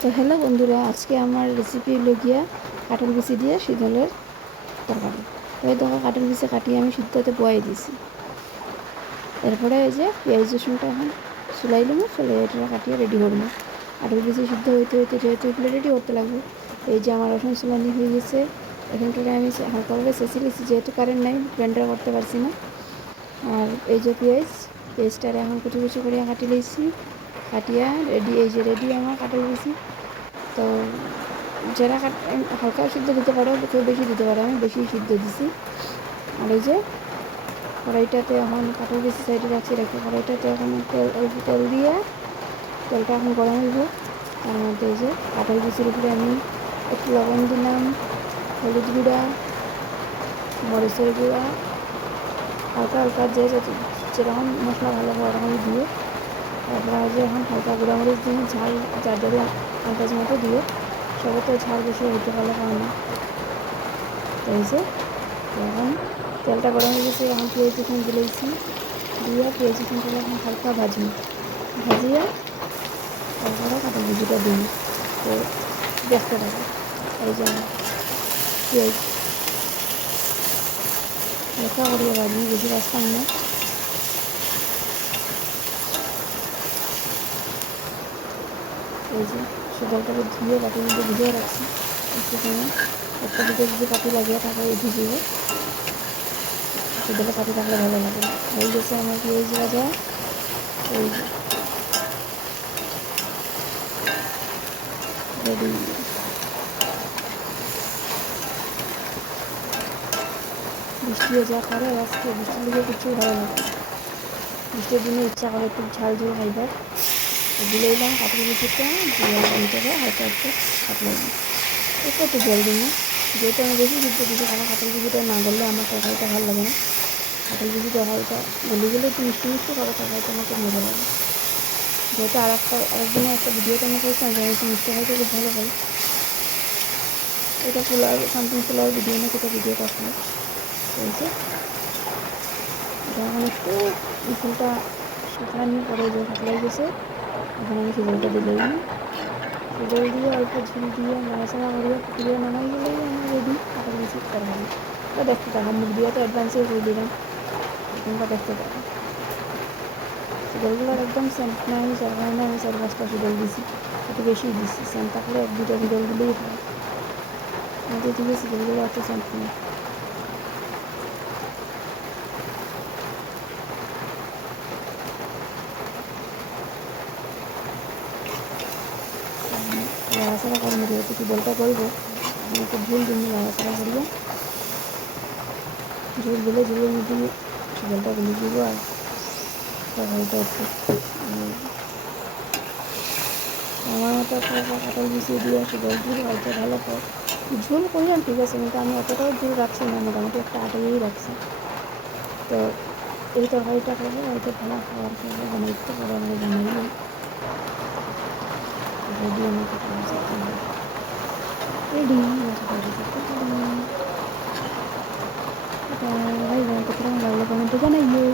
তো হ্যালো বন্ধুরা, আজকে আমার রেসিপি হলো গিয়া কাঁঠাল বিচি দিয়ে শীতলের তরকারি। তো এই দেখো কাঁঠাল বিচি কাটিয়ে আমি সিদ্ধতে বয়ে দিয়েছি। এরপরে এই যে পেঁয়াজ রসুনটা এখন চুলাই লুমো, চলে এটা কাটিয়ে রেডি করবো। কাঁঠাল বিচি সিদ্ধ হইতে হইতে যেহেতু এগুলো রেডি করতে লাগবে, এই যে আমার রসুন চুলানি হয়ে গেছে। এখানটায় আমি হালকাভাবে চেঁচে নিয়েছি, যেহেতু কারেন্ট নাই ব্লেন্ডার করতে পারছি না। আর এই যে পেঁয়াজটারে এখন কুচি কুচি করে কাটি লইছি, কাটিয়া রেডি। এই যে রেডি আমার কাঁঠাল বিচি। তো যারা হালকা সিদ্ধ দিতে পারো, কেউ বেশি দিতে পারো, আমি বেশি সিদ্ধ দিছি। আর এই যে কড়াইটাতে এখন কাঁঠাল বিচি সাইডে রেখে কড়াইটাতে এখন অল্প তেল দিয়ে, তেলটা এখন গরম হইব। তার মধ্যে এই যে কাঁঠাল বিচির উপরে আমি একটু লবণ দিলাম, হলুদ গুঁড়া, মরিচের গুঁড়া, হালকা হালকা যেরকম মশলা ভালো হয় ওরকমই দিয়ে, তারপরে যে এখন হালকা গুঁড়ামরিচ দিয়ে ঝাল যার যাদের আন্দাজ মতো দিয়ে। সবাই তো ঝাল বেশি হইতে ভালো পায় না। তো এই যে এখন তেলটা গরম হয়ে গেছে, এখন পেঁয়াজ রসুন দিলেছি, দিয়ে পেঁয়াজ রসুনটা এখন হালকা ভাজিয়ে তারপরে কাঁঠাল বিচিটা দিই। তো দেখতে থাকো। এই যে পেঁয়াজ হালকা করিয়ে ভাজি, বেশি ভাজতাম না। এই যে শীতলটাকে ধুয়ে বাটির মধ্যে ভিজিয়ে রাখছি একটু সময়। একটা দুটো যদি পাতি লাগিয়ে থাকে এই ভিজিয়ে, শীতলে পাতি থাকলে ভালো লাগে না। হয়ে গেছে আমার পেঁয়াজ ভাজা। এই যে রেডি। বৃষ্টিও যা করে আজকে, বৃষ্টির দিকে কিছু ভালো লাগে। বৃষ্টির দিনে ইচ্ছা করে একটু ঝাল ঝোল খাইবার। দিলে এলাম কাঁঠাল বিচিটা দিয়ে এইটাকে হালকা একটু কাটলাম, একটু জল দিন না। যেহেতু আমি বেশি সিদ্ধ দিচ্ছি, কারণ কাঁঠাল বিচিটা না গললে আমার তরকারিটা ভালো লাগে না। কাঁঠাল বিচিটা হালকা গলে গেলে একটু মিষ্টি মিষ্টি করে তরকারিটা আমার খুব মজা লাগে। যেহেতু আরেকদিনে একটা ভিডিওতে আমি করেছিলাম যে আমি একটু মিষ্টি খাইতে খুব ভালো পাই। এটা পোলাও সামথিং পোলাওর ভিডিও না, সেটা ভিডিওটা আসলে এই যে এটা এখন একটু ফুলটা শুকানোর পরে যে পাতলাই গেছে, এখন আমি সিজলটা দিলেই সিজল দিয়ে অল্প ঝুল দিয়ে নাড়াচাড়া করিয়া ফুটিয়ে নামাই গেলেই আমার রেডি কাঁঠাল বিচির তরকারি। তো দেখতে থাকো, মুখ দিয়ে তো অ্যাডভান্সে করে দিলাম, তোমরা দেখতে থাকো। সিজলগুলোর একদম সেন্ট নাই, যার কারণে আমি 4-5টা সিজল দিছি, একটু বেশি দিছি। সেন্ট থাকলে 1-2টা সিজল দিলেই হয়, আমাদের দিকে সিজলগুলো এত সেন্ট নেই। নাড়াচাড়া করবো, যেহেতু সিজলটা করবো আমি একটু ঝোল দিন, নাড়াচাড়া করিয়া ঝোল দিলে ঝোলের মধ্যে সিজলটা গলে দিব। আর তরকারিটা একটু আমার মতো কাঁঠাল বিছিয়ে দিয়ে সিজল দিয়ে হয়তো ভালো পর ঝোল করলাম, ঠিক আছে, কিন্তু আমি অতটাও ঝোল রাখছি না, মোটামুটি একটা আটাইয়েই রাখছি। তো এই তরকারিটা করলে হয়তো ভালো খাওয়ার পরে বানাইতে পারে, আমরা বানাইলে রেডি আমার কাঁঠাল বিচির তরকারি রেডি। আমার কাঁঠাল বিচির তরকারি। এটা ভাই কতটা ভালো লাগলো কমেন্টে জানাইও।